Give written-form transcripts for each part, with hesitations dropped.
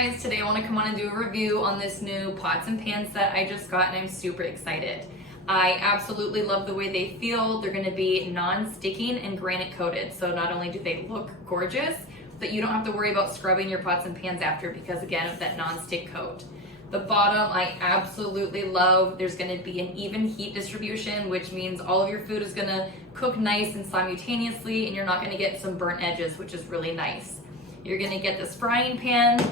guys, today I want to come on and do a review on this new pots and pans set I just got, and I'm super excited. I absolutely love the way they feel. They're going to be non-sticking and granite coated, so not only do they look gorgeous, but you don't have to worry about scrubbing your pots and pans after because again of that non-stick coat. The bottom I absolutely love. There's going to be an even heat distribution, which means all of your food is going to cook nice and simultaneously, and you're not going to get some burnt edges, which is really nice. You're going to get this frying pan.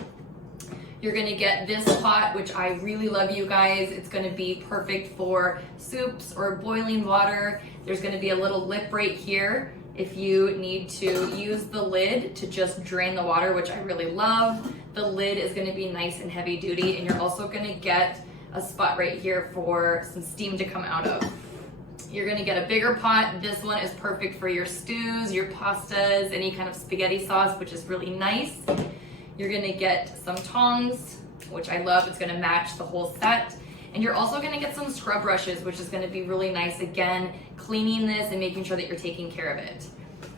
You're going to get this pot, which I really love, you guys. It's going to be perfect for soups or boiling water. There's going to be a little lip right here if you need to use the lid to just drain the water, which I really love. The lid is going to be nice and heavy duty, and you're also going to get a spot right here for some steam to come out of. You're going to get a bigger pot. This one is perfect for your stews, your pastas, any kind of spaghetti sauce, which is really nice. You're going to get some tongs, which I love. It's going to match the whole set. And you're also going to get some scrub brushes, which is going to be really nice. Again, cleaning this and making sure that you're taking care of it.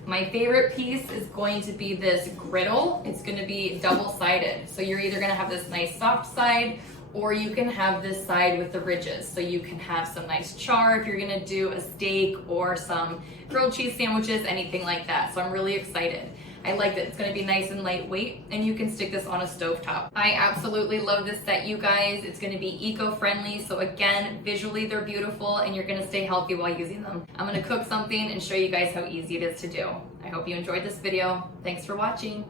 My favorite piece is going to be this griddle. It's going to be double-sided. So you're either going to have this nice soft side, or you can have this side with the ridges. So you can have some nice char if you're going to do a steak or some grilled cheese sandwiches, anything like that. So I'm really excited. I like that it's going to be nice and lightweight, and you can stick this on a stovetop. I absolutely love this set, you guys. It's going to be eco-friendly, so again, visually they're beautiful, and you're going to stay healthy while using them. I'm going to cook something and show you guys how easy it is to do. I hope you enjoyed this video. Thanks for watching.